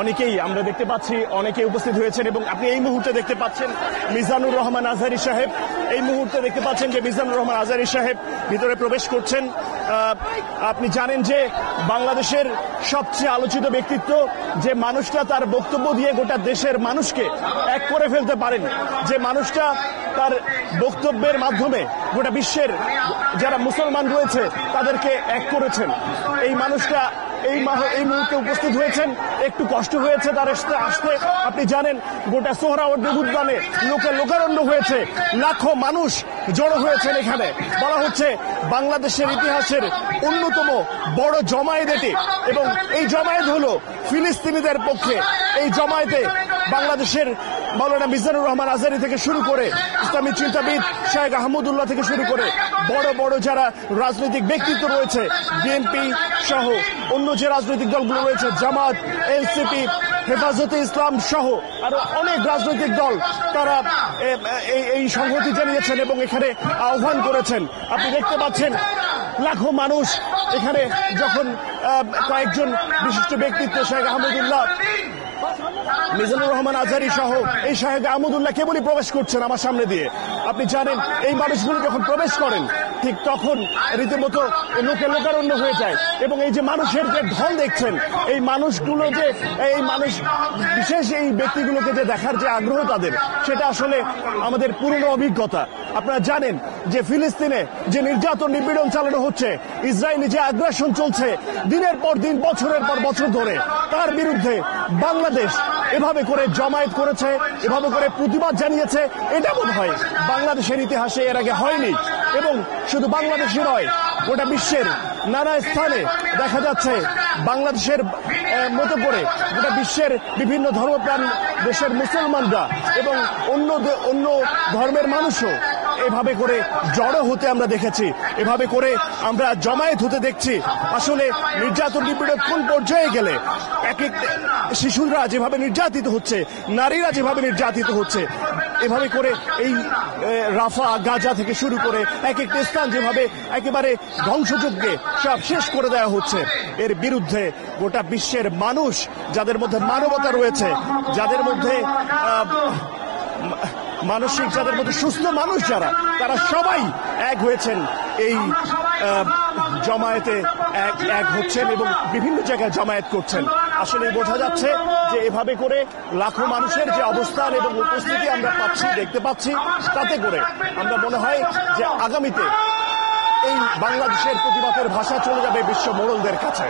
অনেকেই আমরা দেখতে পাচ্ছি, অনেকেই উপস্থিত হয়েছেন এবং আপনি এই মুহূর্তে দেখতে পাচ্ছেন মিজানুর রহমান আজহারী সাহেব, এই মুহূর্তে দেখতে পাচ্ছেন যে মিজানুর রহমান আজহারী সাহেব ভিতরে প্রবেশ করছেন। আপনি জানেন যে বাংলাদেশের সবচেয়ে আলোচিত ব্যক্তিত্ব, যে মানুষটা তার বক্তব্য দিয়ে গোটা দেশের মানুষকে এক করে ফেলতে পারেন, যে মানুষটা তার বক্তব্যের মাধ্যমে গোটা বিশ্বের যারা মুসলমান রয়েছে তাদেরকে এক করেছেন, এই মানুষটা এই মুহূর্তে উপস্থিত হয়েছেন। একটু কষ্ট হয়েছে তার আসতে। আপনি জানেন গোটা সোহরাওয়ার্দী উদ্যানে লোকারণ্য হয়েছে, লাখো মানুষ জড়ো হয়েছেন এখানে। বলা হচ্ছে বাংলাদেশের ইতিহাসের অন্যতম বড় জমায়েত এটি, এবং এই জমায়েত হলো ফিলিস্তিনিদের পক্ষে। এই জমায়েতে বাংলাদেশের মাওলানা মিজানুর রহমান আজহারী থেকে শুরু করে ইসলামী চিন্তাবিদ শেখ আহমদুল্লাহ থেকে শুরু করে বড় বড় যারা রাজনৈতিক ব্যক্তিত্ব রয়েছে, বিএনপি সহ অন্য যে রাজনৈতিক দলগুলো রয়েছে, জামাত, এনসিপি, হেফাজতে ইসলাম সহ আরো অনেক রাজনৈতিক দল, তারা এই সংহতি জানিয়েছেন এবং এখানে আহ্বান করেছেন। আপনি দেখতে পাচ্ছেন লাখো মানুষ এখানে, যখন কয়েকজন বিশিষ্ট ব্যক্তিত্ব শেখ আহমদুল্লাহ, মিজানুর রহমান আজহারী সহ এই শেখ আহমদুল্লাহ কেবলই প্রবেশ করছেন আমার সামনে দিয়ে। আপনি জানেন এই মানুষগুলো যখন প্রবেশ করেন ঠিক তখন রীতিমতো লোকারণ্য হয়ে যায়, এবং এই যে মানুষের যে ঢল দেখছেন, এই মানুষগুলো যে এই মানুষ বিশেষ এই ব্যক্তিগুলোকে যে দেখার যে আগ্রহ তাদের, সেটা আসলে আমাদের পুরনো অভিজ্ঞতা। আপনারা জানেন যে ফিলিস্তিনে যে নির্যাতন নিপীড়ন চালানো হচ্ছে, ইসরায়েলি যে আগ্রাসন চলছে দিনের পর দিন, বছরের পর বছর ধরে, তার বিরুদ্ধে বাংলাদেশ এভাবে করে জমায়েত করেছে, এভাবে করে প্রতিবাদ জানিয়েছে। এটা বোধ হয় বাংলাদেশের ইতিহাসে এর আগে হয়নি, এবং শুধু বাংলাদেশে নয়, গোটা বিশ্বের নানা স্থানে দেখা যাচ্ছে বাংলাদেশের মতো করে গোটা বিশ্বের বিভিন্ন ধর্মপ্রাণ দেশের মুসলমানরা এবং অন্য ধর্মের মানুষও এভাবে করে জড়ো হতে আমরা দেখেছি, এভাবে করে আমরা জমায়েত হতে দেখছি। আসলে নির্যাতন নিপীড়ন কোন পর্যায়ে গেলে এক এক শিশুরা যেভাবে নির্যাতিত হচ্ছে, নারীরা যেভাবে নির্যাতিত হচ্ছে, এভাবে করে এই রাফা, গাজা থেকে শুরু করে এক একটা স্থান যেভাবে একেবারে ধ্বংসযজ্ঞে সব শেষ করে দেওয়া হচ্ছে, এর বিরুদ্ধে গোটা বিশ্বের মানুষ, যাদের মধ্যে মানবতা রয়েছে, যাদের মধ্যে মানসিক, যাদের মধ্যে সুস্থ মানুষ যারা, তারা সবাই এক হয়েছেন এই জমায়েতে, এক হচ্ছেন এবং বিভিন্ন জায়গায় জমায়েত করছেন। আসলে বোঝা যাচ্ছে যে এভাবে করে লাখো মানুষের যে অবস্থান এবং উপস্থিতি আমরা দেখতে পাচ্ছি, তাতে করে আমরা মনে হয় যে আগামীতে এই বাংলাদেশের প্রতিবাদের ভাষা চলে যাবে বিশ্ব মোড়লদের কাছে।